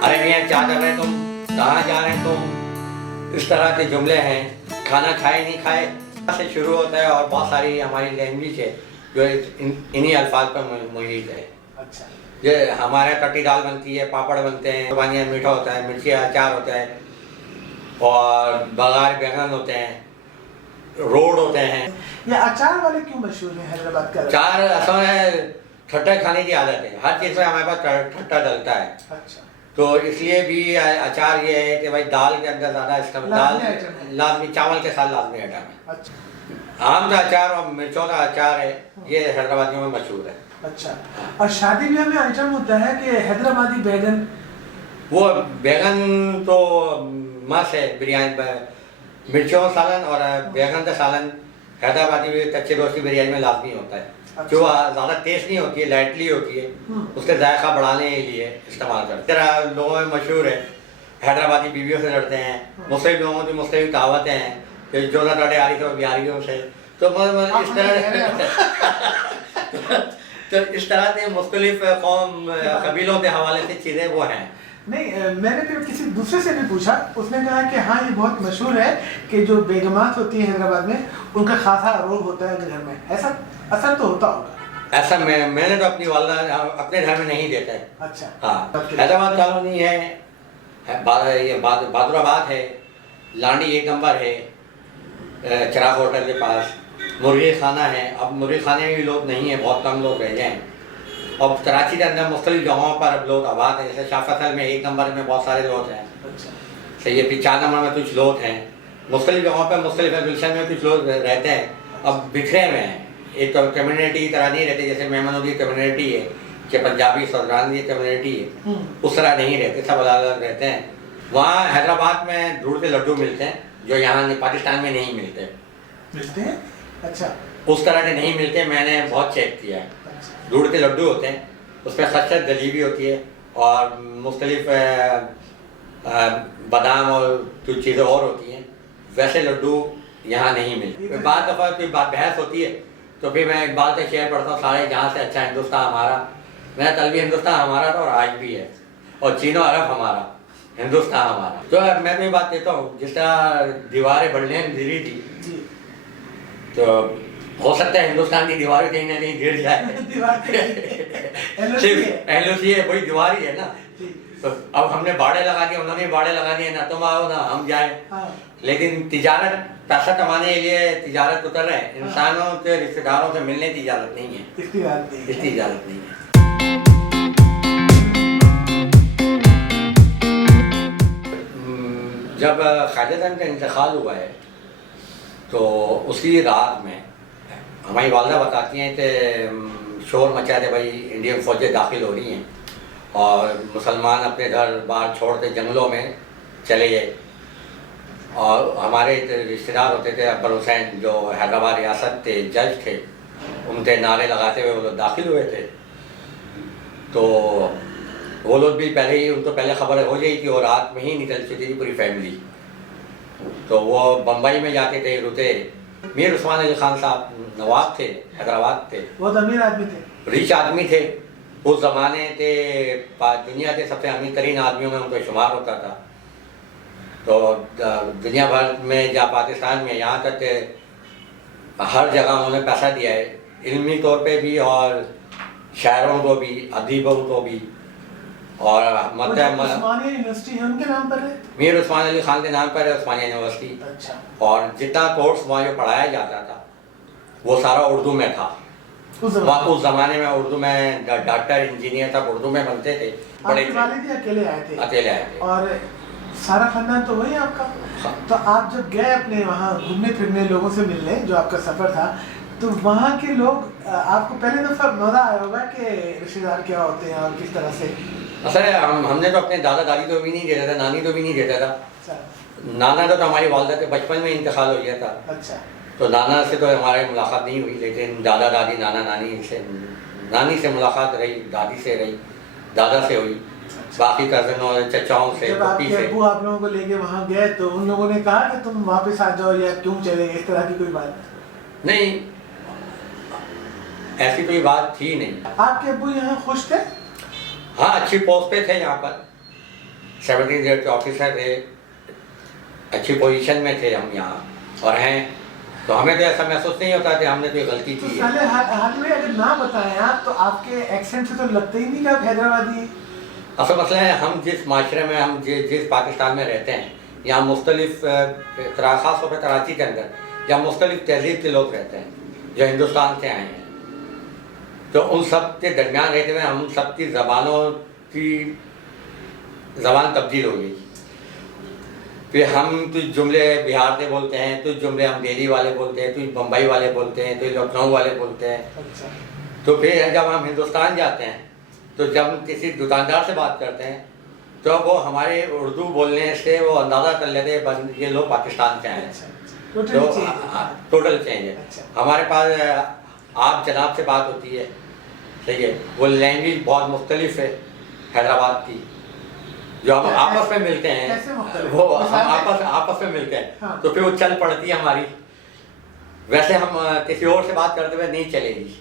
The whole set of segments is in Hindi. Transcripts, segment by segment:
अरे मियाँ क्या कर रहे तुम, कहाँ जा रहे तुम, इस तरह के जुमले हैं। खाना खाए नहीं खाए से शुरू होता है और बहुत सारी हमारी लैंग्वेज है जो इन्हीं अल्फाज पर मुहित है। अच्छा। ये हमारे कटी दाल बनती है, पापड़ बनते हैं, कुर्बानियाँ मीठा होता है, मिर्ची अचार होता है और बगार बैंगन होते हैं, रोड होते हैं। ये अचार वाले क्यों मशहूर हैं हैदराबाद का? अचार असल में ठट्टा खाने की आदत है, हर चीज़ में हमारे पास ठट्टा डलता है। अच्छा। तो इसलिए भी अचार ये है कि भाई दाल के अंदर ज़्यादा इसका दाल लाजमी, चावल के साथ लाजमी आइटम है। अच्छा। आम का अचार और मिर्चों का अचार है, ये हैदराबादियों में मशहूर है। अच्छा। और शादी ब्याह में आइटम होता है कि हैदराबादी बैगन? वो बैगन तो मस्त है, बिरयानी मिर्चों सालन और बैगन का सालन हैदराबादी कच्चे रोज की बिरयानी में लाजमी होता है। अच्छा। जो ज़्यादा टेस्ट नहीं होती है, लाइटली होती है, उसके जायका बढ़ाने के लिए इस्तेमाल करते हैं। लोगों में मशहूर है, हैदराबादी बीवियों से लड़ते हैं, मुस्लिम लोगों की मुस्लिम कहावतें हैं कि जो ना लड़े आ रही तो बिहारियों से। तो इस तरह तो इस तरह से मुख्तलिफ कौम कबीलों के हवाले से चीज़ें वो हैं। नहीं, मैंने फिर किसी दूसरे से भी पूछा, उसने कहा कि हाँ ये बहुत मशहूर है कि जो बेगमात होती है हैदराबाद में उनका खासा रोल होता है घर में। ऐसा असर तो होता होगा? ऐसा मैंने तो अपनी वालदा अपने घर में नहीं देता है। अच्छा। हाँ, हैदराबाद कॉलोनी है, ये बहादुराबाद है, लांडी एक नंबर है, चिराग होटल के पास मुर्गी खाना है। अब मुर्गी खाने में भी लोग नहीं है, बहुत कम लोग रह गए हैं। और कराची के अंदर मुख्तलिफ जगहों पर अब लोग आबाद हैं, जैसे शाह फसल में एक नंबर में बहुत सारे लोग हैं। अच्छा। सही है, फिर 4 नंबर में कुछ लोग हैं, मुख्तलिफ जगहों पर मुख्तलिफ गुलशन में कुछ लोग रहते हैं। अब बिखरे हुए हैं, एक तो कम्युनिटी की तरह नहीं रहते, जैसे मेहमानों की कम्युनिटी है कि पंजाबी सौदान की कम्युनिटी है, उस तरह नहीं रहते, सब अलग अलग रहते हैं। वहाँ हैदराबाद में दूध के लड्डू मिलते हैं जो यहाँ पाकिस्तान में नहीं मिलते। मिलते हैं? अच्छा। उस तरह के नहीं मिलते, मैंने बहुत चेक किया है। दूध के लड्डू होते हैं, उसमें खच्चर दली भी होती है और मुख्तलिफ बादाम और कुछ चीज़ें और होती हैं। वैसे लड्डू यहाँ नहीं मिलते। बाद दफ़ा कोई बात बहस होती है तो फिर मैं इकबाल का शेर पढ़ता हूँ, सारे जहाँ से अच्छा हिंदुस्तान हमारा। मेरा कल भी हिंदुस्तान हमारा था और आज भी है, और चीनो अरब हमारा, हिंदुस्तान हमारा। तो अब मैं भी बात देता हूँ, जिस तरह दीवारें बढ़ने गिरी थी, तो हो सकता है हिंदुस्तान की दीवारें कहीं ना कहीं गिर जाए। सिर्फ एलओसी है, वही दीवार ही है ना। तो अब हमने बाड़े लगा दिए, उन्होंने बाड़े लगा दिए, ना तुम आओ ना हम जाए। लेकिन तिजारत, पैसा कमाने के लिए तिजारत उतर रहे हैं। इंसानों के रिश्तेदारों से मिलने की इजाजत नहीं है, इसकी इजाजत नहीं है। जब क़ायदतन का इंतकाल हुआ है तो उसी रात में हमारी वालदा बताती हैं कि शोर मचा दे, भाई इंडियन फ़ौजें दाखिल हो रही हैं और मुसलमान अपने घर बार छोड़ के जंगलों में चले गए। और हमारे रिश्तेदार होते थे अकबर हुसैन, जो हैदराबाद रियासत के जज थे, उनके नारे लगाते हुए वो लोग दाखिल हुए थे। तो वो लोग भी पहले ही, उनको पहले खबर हो गई कि वो रात में ही निकल चुकी थी पूरी फैमिली। तो वो बम्बई में जाते थे, रुके। मीर उस्मान अली खान साहब नवाब थे, हैदराबाद थे, बहुत अमीर आदमी थे, रिच आदमी थे। उस ज़माने के दुनिया के सबसे अमीर तरीन आदमियों में उनको शुमार होता था। तो दुनिया भर में या पाकिस्तान में, यहाँ तक के हर जगह उन्होंने पैसा दिया है, इल्मी तौर पे भी और शायरों को भी, अदीबों को भी। और मतलब उस्मानिया यूनिवर्सिटी है उनके नाम पर है, मीर उस्मान अली खान के नाम पर है उस्मानिया यूनिवर्सिटी। अच्छा। और जितना कोर्स वहाँ जो पढ़ाया जाता था वो सारा उर्दू में था। उस ज़माने में उर्दू में डॉक्टर, इंजीनियर तक उर्दू में बनते थे। बड़े अकेले आए थे? अकेले आए थे। और सारा खानदान तो वही आपका? हाँ। तो आप जब गए अपने वहाँ घूमने फिरने, लोगों से मिलने, जो आपका सफ़र था, तो वहाँ के लोग आपको पहले दफ़ा मज़ा आया होगा कि रिश्तेदार क्या होते हैं और किस तरह से? असल हमने तो अपने दादा दादी तो भी नहीं देखा था, नानी तो भी नहीं देखा था। अच्छा। नाना तो हमारी वालदा के बचपन में इंतकाल हो गया था। अच्छा। तो नाना से तो हमारी मुलाकात नहीं हुई, लेकिन दादा दादी, नाना नानी से, नानी से मुलाकात रही, दादी से रही, दादा से हुई। अच्छा। बाकी कज़नों, चचाओं से, पप्पी से। अब्बू आप लोगों को लेके वहाँ गए तो उन लोगों ने कहा कि तुम वापस आ जाओ या क्यों चले, इस तरह की कोई बात? नहीं, ऐसी कोई बात थी नहीं। आपके अब्बू यहाँ खुश थे? हाँ, अच्छी पोस्ट पे थे यहाँ पर। 17 ग्रेड के ऑफिसर थे, अच्छी पोजीशन में थे हम यहाँ और हैं, तो हमें तो ऐसा महसूस नहीं होता कि हमने कोई गलती तो की है। साले हाल में अगर ना बताएं आप तो आपके एक्सेंट से तो लगता ही नहीं कि आप हैदराबादी हैं। असल मसला है, हम जिस माशरे में, हम जिस पाकिस्तान में रहते हैं, यहाँ मुख्तलिफ ख़ास तौर पर कराची के अंदर यहाँ मुख्तलिफ तहजीब के लोग रहते हैं जो हिंदुस्तान से आए हैं, तो उन सब के दरमियान रहते हुए हम सब की ज़बान तब्दील हो गई। फिर हम कुछ जुमले बिहार से बोलते हैं, कुछ जुमले हम दिल्ली वाले बोलते हैं, कुछ बम्बई वाले बोलते हैं, कुछ लखनऊ वाले बोलते हैं। अच्छा। तो फिर जब हम हिंदुस्तान जाते हैं तो जब हम किसी दुकानदार से बात करते हैं तो वो हमारे उर्दू बोलने से वो अंदाज़ा कर लेते हैं बस ये लोग पाकिस्तान से आए हैं। तो टोटल चेंज है। अच्छा। हमारे पास आप जनाब से बात होती है, सही है, वो लैंग्वेज बहुत मुख्तलिफ है हैदराबाद की, जो हम आपस में मिलते हैं, वो हम आपस में मिलते हैं। हाँ। तो फिर वो चल पड़ती है हमारी, वैसे हम किसी और से बात करते हुए नहीं चलेगी।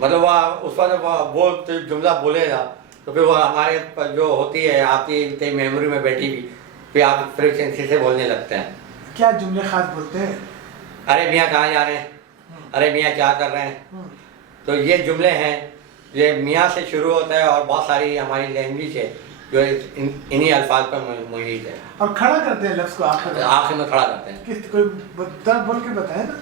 मतलब उस पर वो तो जुमला बोलेगा तो फिर वो हमारे जो होती है आपकी मेमोरी में बैठी हुई, फिर आप फ्रिक्वेंसी से बोलने लगते हैं। क्या जुमले खास बोलते हैं? अरे मियाँ कहाँ जा रहे हैं, अरे मियाँ क्या कर रहे हैं। तो ये जुमले हैं, ये मियाँ से शुरू होता है और बहुत सारी हमारी लैंग्वेज है जो इन्हीं अल्फाज पर मुहित है। और खड़ा करते हैं लफ्ज़ को आखिर में खड़ा करते हैं। किस कोई बोल के बताए ना।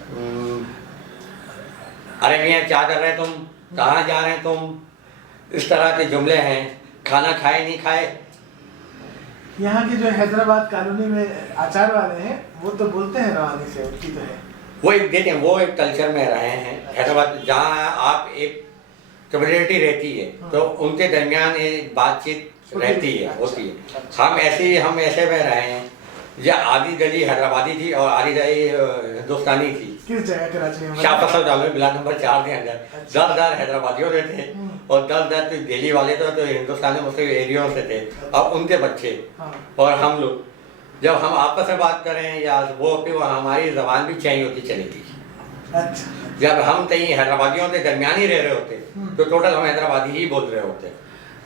अरे मियाँ क्या कर रहे हैं तुम, कहाँ जा रहे हैं तुम, इस तरह के जुमले हैं। खाना खाए नहीं खाए। यहाँ के जो हैदराबाद कॉलोनी में आचार वाले हैं वो तो बोलते हैं रवानी से, उनकी तो है वो एक देखें, वो एक कल्चर में रहे हैं हैदराबाद, जहाँ आप एक कम्युनिटी रहती है तो उनके दरमियान एक बातचीत रहती है, होती है। हम ऐसे में रहे हैं, ये आधी गली हैदराबादी थी और आधी गली हिंदुस्तानी थी। किस जगह कराची में? शाह फसल कॉलोनी बिला नंबर 4 के अंदर 10 हैदराबादियों से थे और 10 तो दिल्ली वाले तो हिंदुस्तानी मुस्लिम एरियो से थे और उनके बच्चे। हाँ। और हम लोग जब हम आपस में बात करें या वो हमारी ज़बान भी चेंज होती चली गई। अच्छा। जब हम कहीं हैदराबादियों के दरमियान ही रह रहे होते तो टोटल हम हैदराबादी ही बोल रहे होते।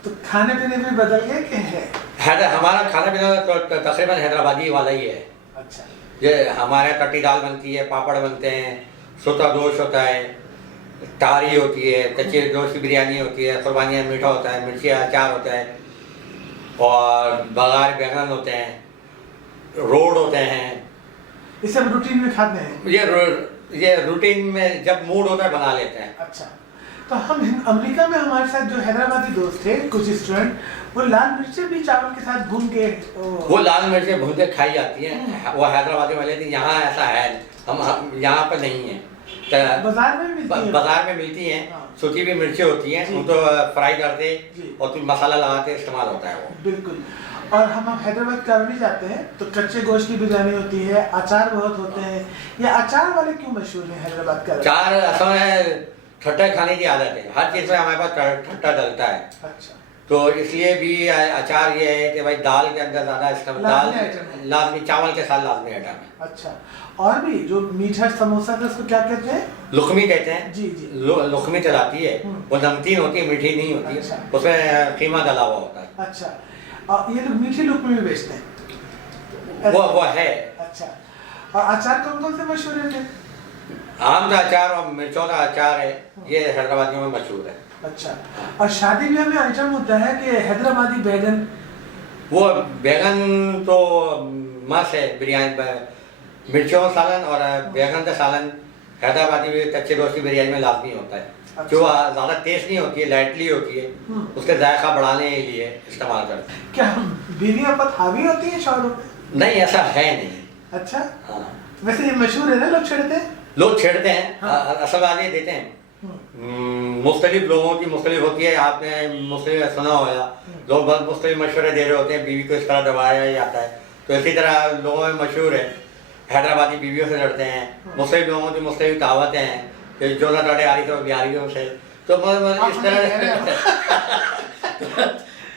तो खाने पीने में बदल गए कि है? हमारा खाना पीना तो तकरीबन हैदराबादी वाला ही है। अच्छा। ये हमारे कट्टी दाल बनती है, पापड़ बनते हैं, सोता दोश होता है, तारी होती है, कच्चे दोश की बिरयानी होती है, कुर्बानियाँ मीठा होता है, मिर्ची अचार होता है और बगार बैंगन होते हैं, रोड होते हैं। ये सब रूटीन में खाते हैं? ये रूटीन में जब मूड होता है बना लेते हैं। अच्छा। तो हम अमेरिका में हमारे साथ जो हैदराबादी दोस्त थे कुछ स्टूडेंट, वो लाल मिर्चें भी चावल के साथ भून के वो लाल मिर्चें भून के खाई जाती हैं, वो हैदराबादी वाले थी। यहाँ ऐसा है, हम यहाँ पर नहीं है। बाजार में मिलती हैं। हाँ। सूखी भी मिर्चें होती हैं, उनको फ्राई करते और कुछ मसाला लगाते इस्तेमाल होता है वो। बिल्कुल। और हम हैदराबाद कॉलोनी जाते हैं तो कच्चे गोश्त की बिरयानी होती है, अचार बहुत होते हैं। ये अचार वाले क्यों मशहूर हैं हैदराबाद का? अचार असल में ठट्टा खाने की आदत है, हर चीज़ में हमारे पास ठट्टा डलता है। अच्छा। तो इसलिए भी अचार ये है कि भाई दाल के अंदर ज़्यादा इस्तेमाल, दाल लाजमी, चावल के साथ लाजमी आइटम है। अच्छा। और भी जो मीठा समोसा है उसको क्या कहते हैं? लुकमी कहते हैं। जी जी। लुकमी चलाती है, वो नमकीन होती है, मीठी नहीं होती है। अच्छा। उसमें कीमा डला हुआ होता है। अच्छा। और ये लोग मीठी लुकमी में बेचते हैं? वो है। अच्छा। और अचार कौन कौन से मशहूर है? आम का अचार और मिर्चों का अचार है, ये हैदराबादियों में मशहूर है। अच्छा। और शादी ब्याह में आइटम होता है कि हैदराबादी बैगन? वो बैगन तो मस्त है, बिरयानी मिर्चों सालन और बैगन का सालन हैदराबादी कच्चे गोश्त की बिरयानी में लाजमी होता है। अच्छा। जो ज़्यादा टेस्ट नहीं होती है, लाइटली होती है, उसके जायका बढ़ाने के लिए इस्तेमाल करते हैं। क्या बीवियां पर हावी होती हैं शौहरों पे? नहीं, ऐसा है नहीं। अच्छा। हाँ। वैसे ये मशहूर है ना, लोग छेड़ते हैं? लोग छेड़ते हैं। हाँ। असल आगे देते हैं। मुख्तलिफ लोगों की मुख्तलिफ होती है। आपने मुख्तलिफ सुना होगा, लोग बहुत मुख्तलिफ मशवरे दे रहे होते हैं, बीवी को इस तरह दबाया जाता है। तो इसी तरह लोगों में मशहूर है, हैदराबादी बीवियों से लड़ते हैं। मुख्तलिफ लोगों की मुख्तलिफ कहावतें हैं कि जो ना लड़े आ रही तो बिहारियों से। तो इस तरह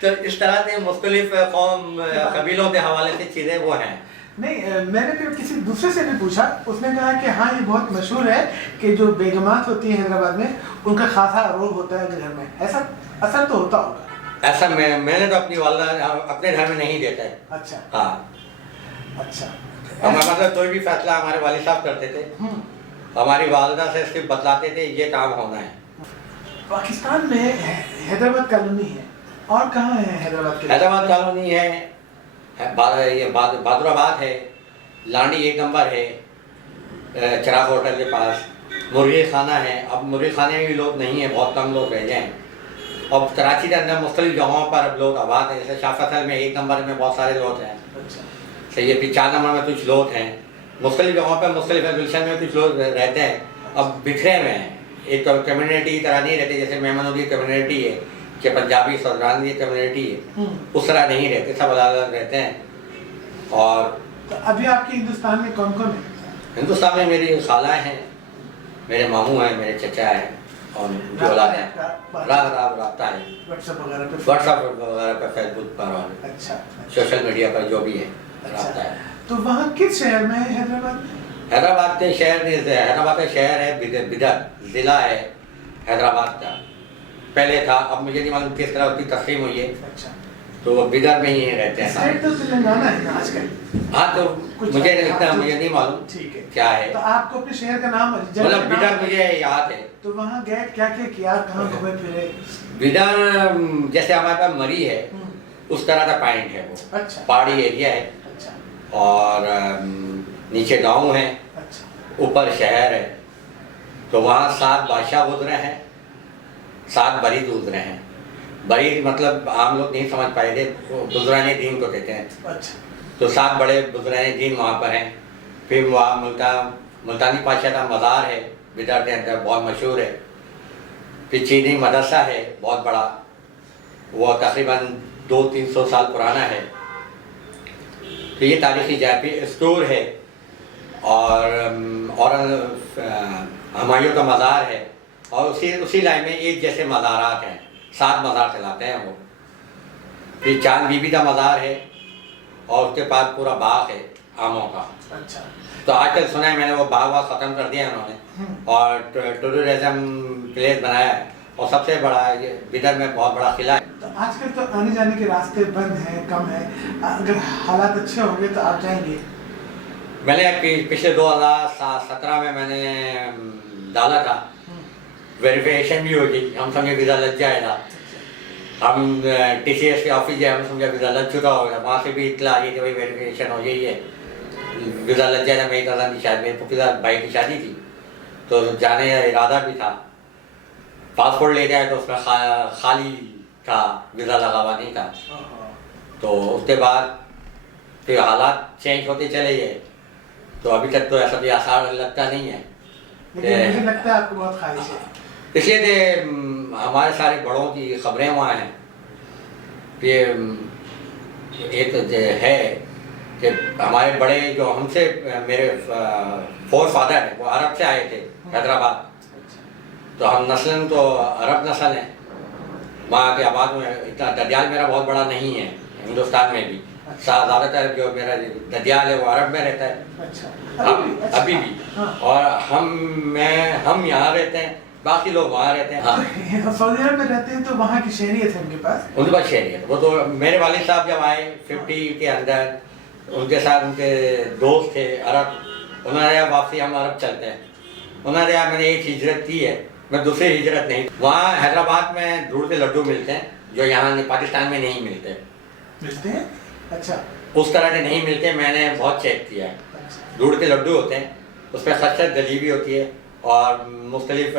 तो इस तरह से मुख्तलिफ कौम कबीलों के हवाले से चीज़ें वो हैं। नहीं, मैंने फिर किसी दूसरे से भी पूछा, उसने कहा कि हाँ ये बहुत मशहूर है कि जो बेगमात होती है हैदराबाद में उनका खासा रोल होता है घर में। ऐसा असर तो होता होगा? ऐसा मैंने तो अपनी वालदा अपने घर में नहीं देता है। अच्छा हाँ, अच्छा। हम मतलब कोई भी फैसला हमारे वालिद साहब करते थे, हमारी वालदा से सिर्फ बतलाते थे ये काम होना है। पाकिस्तान में हैदराबाद कॉलोनी है, और कहाँ है हैदराबाद के? हैदराबाद कॉलोनी है, ये बहादुराबाद है, लांडी 1 नंबर है, चिराग होटल के पास मुर्गी खाना है। अब मुर्गी खाने में भी लोग नहीं है, बहुत कम लोग रह गए हैं। और कराची के अंदर मुख्तलिफ जगहों पर अब लोग आबाद हैं, जैसे शाह फैसल में 1 नंबर में बहुत सारे लोग हैं, सही है, फिर 4 नंबर में कुछ लोग हैं, मुख्तलिफ जगहों पर मुख्तलिफ गुलशन में कुछ लोग रहते हैं। अब बिखरे हुए हैं, एक तो कम्युनिटी की तरह नहीं रहते, जैसे मेहमानों की कम्युनिटी है कि पंजाबी सौरान की कम्युनिटी है, उस तरह नहीं रहते, सब अलग अलग रहते हैं। और तो अभी आपके हिंदुस्तान में कौन कौन है? हिंदुस्तान में मेरी खाला हैं, मेरे मामू हैं, मेरे चचा हैं, और उनकी औलाद है। रब्ता है व्हाट्सएप वगैरह पे? फेसबुक पर और अच्छा, सोशल मीडिया पर जो भी है अच्छा। रब्ता है। तो वहाँ किस शहर में है हैदराबाद में? हैदराबाद के शहर नहीं, हैदराबाद का शहर है बिदर, ज़िला है हैदराबाद का, पहले था, अब मुझे नहीं मालूम किस तरह उसकी तस्लीम हुई है। अच्छा, तो वो बिदर में ही रहते हैं स्टेट तो तेलंगाना है ना आजकल? हाँ, तो कुछ मुझे हाँ, लगता है, तो मुझे नहीं मालूम ठीक है क्या है, तो आपको अपने शहर का नाम मतलब बिदर मुझे याद है। तो वहाँ गए, क्या क्या किया, कहाँ घूमे फिरे? बिदर जैसे हमारे पास मरी है उस तरह का पॉइंट है वो, अच्छा पहाड़ी एरिया है, अच्छा और नीचे गांव है, अच्छा ऊपर शहर है। तो वहाँ 7 बादशाह गुजरे हैं, 7 बरीद गुजरे हैं। बरीद मतलब आम लोग नहीं समझ पाए थे, गुजराने दीन को कहते हैं। अच्छा, तो 7 बड़े गुजराने दीन वहाँ पर हैं। फिर वहाँ मुल्तानी पातशाह का मज़ार है बिदर के अंदर, बहुत मशहूर है। फिर चीनी मदरसा है बहुत बड़ा, वो तकरीबन 200-300 साल पुराना है। तो ये तारीख़ी जगह पे स्टोर है, और हुमायूं का मज़ार है, और उसी लाइन में एक जैसे मज़ारात हैं, 7 मज़ार चलाते हैं वो। फिर चांद बीबी का मज़ार है, और उसके पास पूरा बाग है आमों का। अच्छा। तो आजकल सुना है मैंने वो बाग वाग ख़त्म कर दिया उन्होंने, और टूरिज्म प्लेस बनाया है, और सबसे बड़ा ये बिदर में बहुत बड़ा किला है। तो आजकल तो आने जाने के रास्ते बंद हैं, कम है, अगर हालात अच्छे होंगे तो आप जाएंगे? मैंने पिछले 2017 में मैंने डाला था, वेरिफिकेशन भी होगी, हम समझे वीज़ा लग जाएगा। हम TCS के ऑफिस गए, हम समझा वीज़ा लग चुका होगा, वहाँ से भी इतला आई कि भाई वेरिफिकेशन हो गई है, वीज़ा लग जाएगा। मेरी कज़न की शादी, मेरे पुफीदा भाई की शादी थी, तो जाने का इरादा भी था। पासपोर्ट ले जाए तो उसमें खाली था, वीज़ा लगा हुआ नहीं था। तो उसके बाद फिर हालात चेंज होते चले गए, तो अभी तक तो ऐसा भी आसार लगता नहीं है। लेकिन मुझे लगता है आपको बहुत ख्वाहिश है, इसलिए तो हमारे सारे बड़ों की खबरें वहाँ हैं। ये एक है कि हमारे बड़े जो हमसे, मेरे 4 फादर हैं, वो अरब से आए थे हैदराबाद, तो हम नस्लन तो अरब नस्ल हैं। वहाँ के आबाद में इतना ददियाल मेरा बहुत बड़ा नहीं है, हिंदुस्तान में भी ज़्यादातर जो मेरा ददियाल है वो अरब में रहता है। अच्छा, अभी भी हाँ। और हम यहाँ रहते हैं, बाकी लोग वहाँ रहते हैं। हाँ, तो सऊदी अरब में रहते हैं, तो वहाँ की शहरियत है उनके पास? उनके पास शहरियत, वो तो मेरे वालिद साहब जब आए 50 के अंदर, उनके साथ उनके दोस्त थे अरब, उन्होंने कहा वापसी हम अरब चलते हैं। उन्होंने कहा मैंने एक हिजरत की है, मैं दूसरी हिजरत नहीं। वहाँ हैदराबाद में दूध के लड्डू मिलते हैं जो यहाँ पाकिस्तान में नहीं मिलते। मिलते हैं? अच्छा, उस तरह के नहीं मिलते, मैंने बहुत चेक किया है। अच्छा। दूध के लड्डू होते हैं, उसमें खच्चर दली भी होती है, और मुख्तलिफ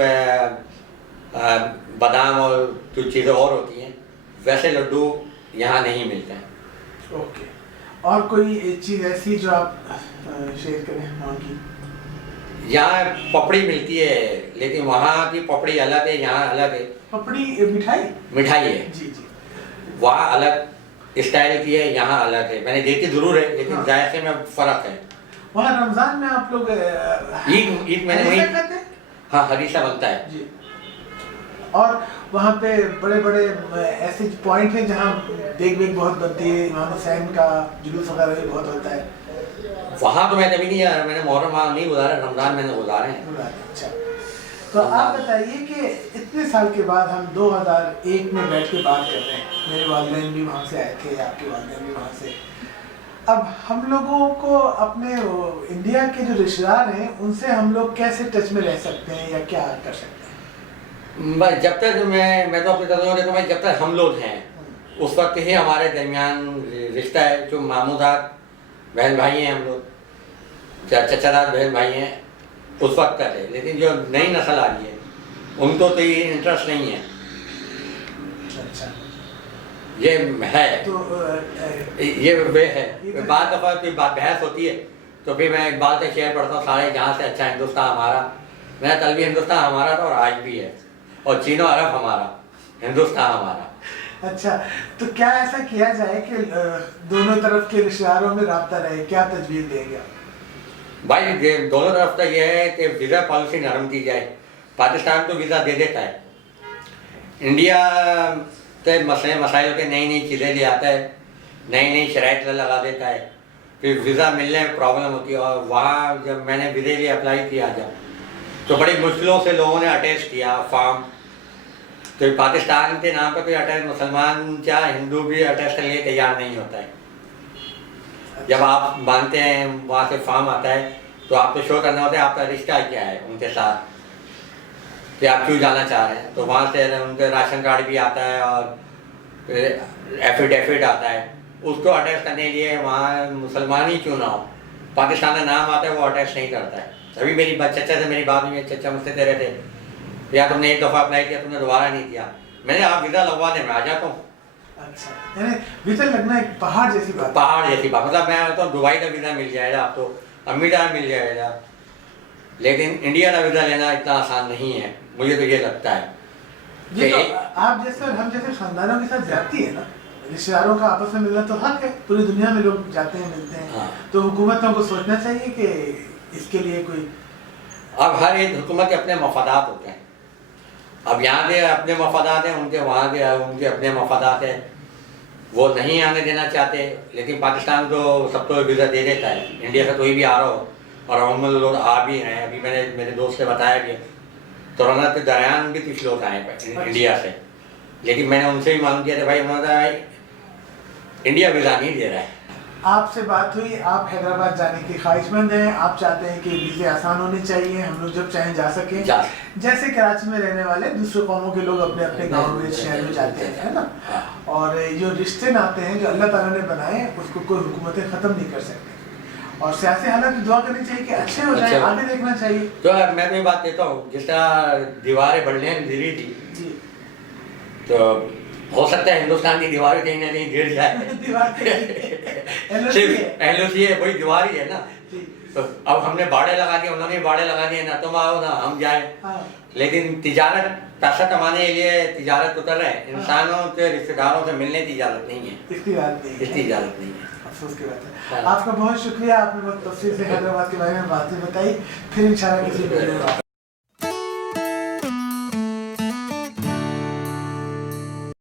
बादाम और कुछ चीज़ें और होती हैं, वैसे लड्डू यहाँ नहीं मिलते हैं। ओके, और कोई चीज़ ऐसी जो आप शेयर करें वहाँ की? यहाँ पपड़ी मिलती है, लेकिन वहाँ की पपड़ी अलग है, यहाँ अलग है। पपड़ी मिठाई? मिठाई है जी जी। वहाँ अलग स्टाइल की है, यहाँ अलग है। मैंने देखी जरूर है, लेकिन हाँ। जायके में फ़र्क है। वहाँ रमज़ान में आप लोग ईद मैंने वही, खाते हैं? हाँ, हरीसा बनता है जी। और वहाँ पे बड़े बड़े ऐसे पॉइंट हैं जहाँ देख वेख बहुत बनती है, इमाम हुसैन का जुलूस वगैरह भी बहुत होता है। वहाँ तो मैं कभी नहीं आया, मैंने मुहर्रम वहाँ नहीं गुजारा, रमज़ान मैंने गुजारे हैं। अच्छा, तो आप बताइए कि इतने साल के बाद हम 2001 में बैठ के बात कर रहे हैं, मेरे वालिदैन भी वहाँ से आए थे, आपके वालिदैन भी वहाँ से। अब हम लोगों को अपने इंडिया के जो रिश्तेदार हैं उनसे हम लोग कैसे टच में रह सकते हैं या क्या कर सकते हैं? भाई जब तक मैं तो अपनी तरफ से भाई जब तक हम लोग हैं उस वक्त ही हमारे दरमियान रिश्ता है। जो मामूदार बहन भाई हैं, हम लोग चचादार बहन भाई हैं, उस वक्त तक है। लेकिन जो नई नस्ल आ रही है उनको तो ये इंटरेस्ट नहीं है। अच्छा, ये है तो ये वे है। बाद दफ़ा कोई बात बहस होती है तो फिर मैं इकबाल का शेर पढ़ता हूँ, सारे जहाँ से अच्छा हिंदुस्तान हमारा। मेरा कल भी हिंदुस्तान हमारा था और आज भी है, और चीनो अरब हमारा, हिंदुस्तान हमारा। अच्छा, तो क्या ऐसा किया जाए कि दोनों तरफ के रिश्तेदारों में राब्ता रहे, क्या तजवीज़ देंगे आप? भाई दोनों तरफ तो ये है कि वीज़ा पॉलिसी नरम की जाए। पाकिस्तान तो वीज़ा दे देता है, इंडिया से मसले मसाइल के नई नई चीज़ें ले आता है, नई नई शराइत लगा देता है, फिर वीज़ा मिलने में प्रॉब्लम होती है। और वहाँ जब मैंने वीज़े लिए अप्लाई किया जब, तो बड़ी मुश्किलों से लोगों ने अटैच किया फॉर्म। तो पाकिस्तान के नाम पर कोई अटैच, मुसलमान चाहे हिंदू भी अटैच करने के लिए तैयार नहीं होता है। जब आप मानते हैं वहाँ से फॉर्म आता है तो आपको शो करना होता है आपका रिश्ता क्या है उनके साथ, कि आप क्यों जाना चाह रहे हैं। तो वहाँ से उनका राशन कार्ड भी आता है और एफिडेविट आता है, उसको अटैच करने के लिए वहाँ मुसलमान ही क्यों ना हो, पाकिस्तान का नाम आता है वो अटैच नहीं करता है। अभी मेरी चचा से मेरी बात हुई, चचा मुझसे कह रहे थे या तुमने एक दफ़ा अप्लाई किया तुमने दोबारा नहीं किया। मैंने आप वीज़ा लगवा दें, मैं आ जाता हूँ। अच्छा, यानी वीज़ा लगना एक पहाड़ जैसी बात। पहाड़ जैसी बात, मतलब मैं तो दुबई का वीज़ा मिल जाएगा आपको, अमीरा मिल जाएगा, लेकिन इंडिया का वीज़ा लेना इतना आसान नहीं है, मुझे तो ये लगता है। ये तो आप जैसे हम जैसे खानदानों के साथ जाती है ना, रिश्तेदारों का आपस में मिलना तो हक है, पूरी दुनिया में लोग जाते हैं मिलते हैं। हाँ। तो हुकूमतों को सोचना चाहिए कि इसके लिए कोई, अब हर एक हुकूमत के अपने मफादात होते हैं। अब यहाँ के अपने मफादात हैं, उनके वहाँ के उनके अपने मफादात हैं, वो नहीं आने देना चाहते। लेकिन पाकिस्तान तो सबको वीज़ा दे देता है, इंडिया से कोई भी आ रहा हो, और अमूमन लोग आ भी हैं। अभी मैंने मेरे दोस्त से बताया भी, कोरोना के दरमियान भी कुछ लोग आए इंडिया से, लेकिन मैंने उनसे भी मालूम किया था भाई उन्होंने कहा भाई इंडिया वीज़ा नहीं दे रहा है। आपसे बात हुई, आप हैदराबाद जाने की ख्वाहिशमंद हैं, आप चाहते हैं कि वीज़े आसान होने चाहिए, हम लोग जब चाहें जा सकें, जैसे कराची में रहने वाले दूसरे कौमों के लोग अपने अपने गाँव में शहर में जाते हैं, है ना। और जो रिश्ते नाते हैं जो अल्लाह ताला ने बनाए उसको कोई हुकूमतें ख़त्म नहीं कर सकती, और सियासी हालत की दुआ करनी चाहिए कि अच्छे हो जाए, आगे देखना चाहिए। तो मैं तो ये बात देता हूँ, जिस तरह दीवारें बढ़ने गिरी थी, तो हो सकता है हिंदुस्तान की दीवारें कहीं ना कहीं गिर जाए। सिर्फ LOC है, वही दीवार ही है ना। तो अब हमने बाड़े लगा दिए, उन्होंने बाड़े लगा दिए, ना तुम आओ ना हम जाए। लेकिन तिजारत, पैसा कमाने के लिए तिजारत उतर रहे हैं, इंसानों के रिश्तेदारों से मिलने की इजाज़त नहीं है, इसकी इजाज़त नहीं है। अफसोस की बात है। आपका बहुत शुक्रिया, आपने बहुत तफसील से हैदराबाद के बारे में बातें बताई। फिर इंशाल्लाह किसी वीडियो